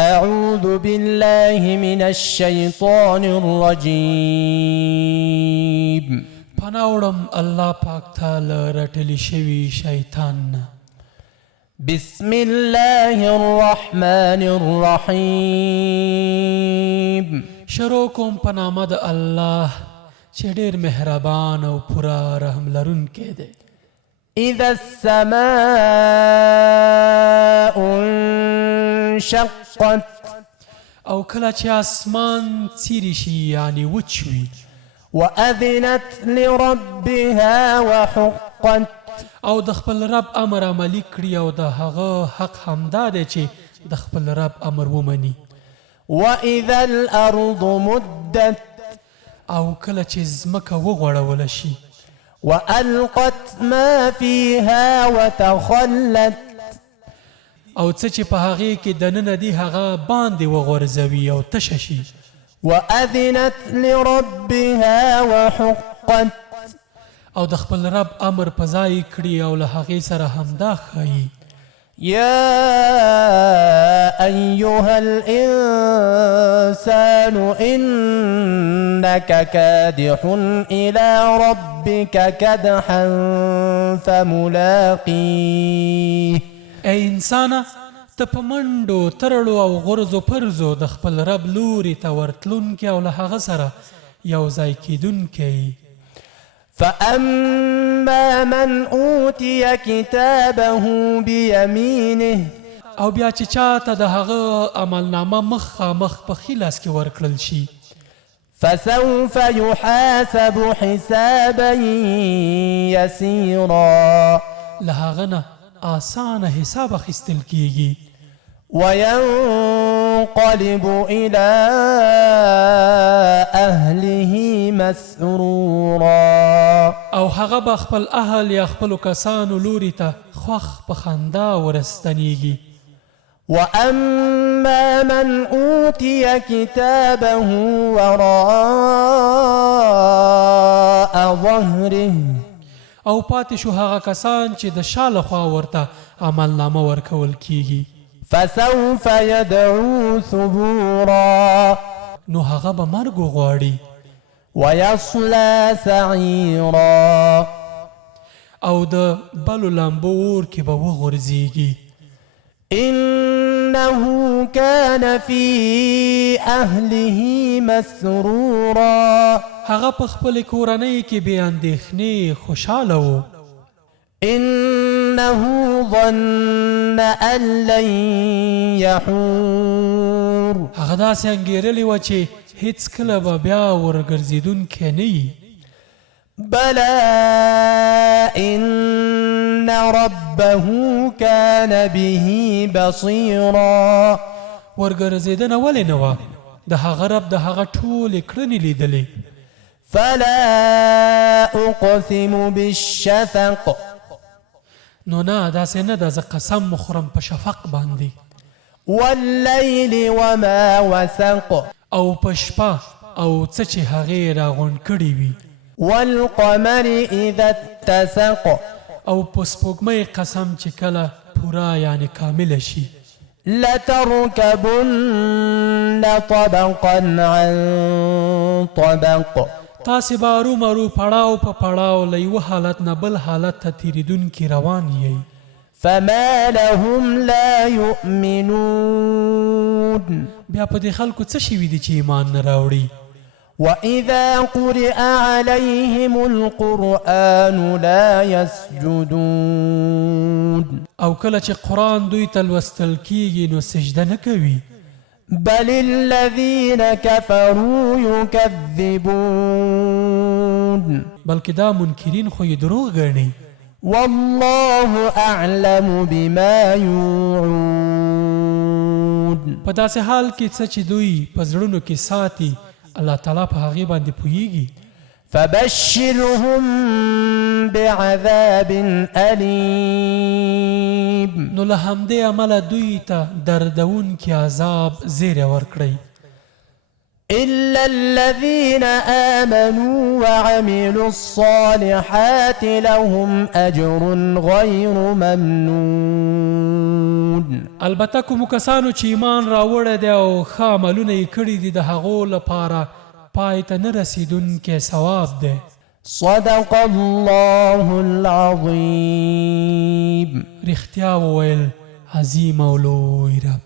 أعوذ بالله من الشيطان الرجيم. پناوړم الله پاک ته له رټلی شوي شیطان نه. بسم الله الرحمن الرحيم. شروع کوم په نامه د الله چې ډېر مهربان او پوره رحم لرونکی دی. إذا السماء انشقت. او کله چې اسمان څیرې شي یعنې وچ وي. وأذنت لربها وحقت. او د خپل رب امر عملي کړي او د هغه حق همدا دی چې د خپل رب امر ومني. وإذا الأرض مدت. او کله چې ځمکه وغوړوله شي. وألقت ما فيها وتخلت. او څه چې په هغې کې دننه دي هغه باندې وغورځوي او تشه شي. وأذنت لربها وحقت. او د خپل رب امر په ځای کړي او له هغې سره همدا ښایي. يا أيها الإنسان إنك كادح إلى ربك كدحا فملاقيه. ای انسانه ته په منډو ترړو او غرزو پرزو د خپل رب لوري ته ورتلونکی او له هغه سره یو ځای کیدونکی. فأما من أوتي كتابه بيمينه. او بیا چې چاته د هغه عملنامه مخامخ په ښي لاس کې ورکړل شي. فسوف يحاسب حسابا يسيرا. له هغه نه آسانه حساب اخیستل کیږي. وينقلب إلى أهله مسرورا. او هغه به خپل اهل یا خپلو کسانو لوري ته خوښ په خندا ورستنیږي. وأما من أوتي كتابه وراء ظهره. او پاتې شو هغه کسان چې د شا له خوا ورته عملنامه ورکول کیږي. فسوف يدعو ثبورا. نو هغه به مرګ وغواړي. ويصلى سعيرا. او د بلو لامبو اور کې به وغورځېږي. إنه كان في أهله مسرورا. هغه په خپل کورنۍ کې بې اندېښنې خوشحاله و. إنه ظن أن لن يحور. هغه داسې انګېرلې وه چې هېڅکله به بیا ورګرځېدونکی نه وي. بلى إن ربه كان به بصيرا. ورګرځېدنه ولې نه وه؟ د هغه رب د هغه ټولې کړنې لیدلې. فلا أقسم بالشفق. نو نه داسې نه ده، زه قسم مخورم په شفق باندې. والليل وما وسق. او په شپه او څه چې هغې راغونډ کړي وي. والقمر إذا اتسق. او په سپوږمۍ قسم چې کله پوره یعنې کامله شي. لتركبن طبقا عن طبق. تاسې به ارومرو پړاو په پړاو له یوه حالت نه بل حالت ته تېرېدونکي روان یئ. فما لهم لا يؤمنون. بیا په دې خلکو څه شوي دي چې ایمان نه راوړي؟ وإذا قرئ عليهم القرآن لا يسجدون. او کله چې قرآن دوی ته لوستل کیږي نو سجده نه کوي. بل الذين كفروا يكذبون. بلکې دا منکرین خو یې دروغ ګڼي. والله أعلم بما يوعون. په داسې حال کې څه چې دوی په زړونو کې ساتي الله تعالی په هغې باندې پوهیږي. فبشرهم بعذاب أليم. نو له همدې عمله دوی ته دردونکي عذاب زیری ورکړئ. إلا الذين آمنوا وعملوا الصالحات لهم أجر غير ممنون. البته کومو کسانو چې ایمان راوړی دی او ښه عملونه یې کړي دي د هغو لپاره پای ته نه رسیدونکی ثواب دی. صدق الله العظيم. رښتیا وویل عظیم او لوی رب.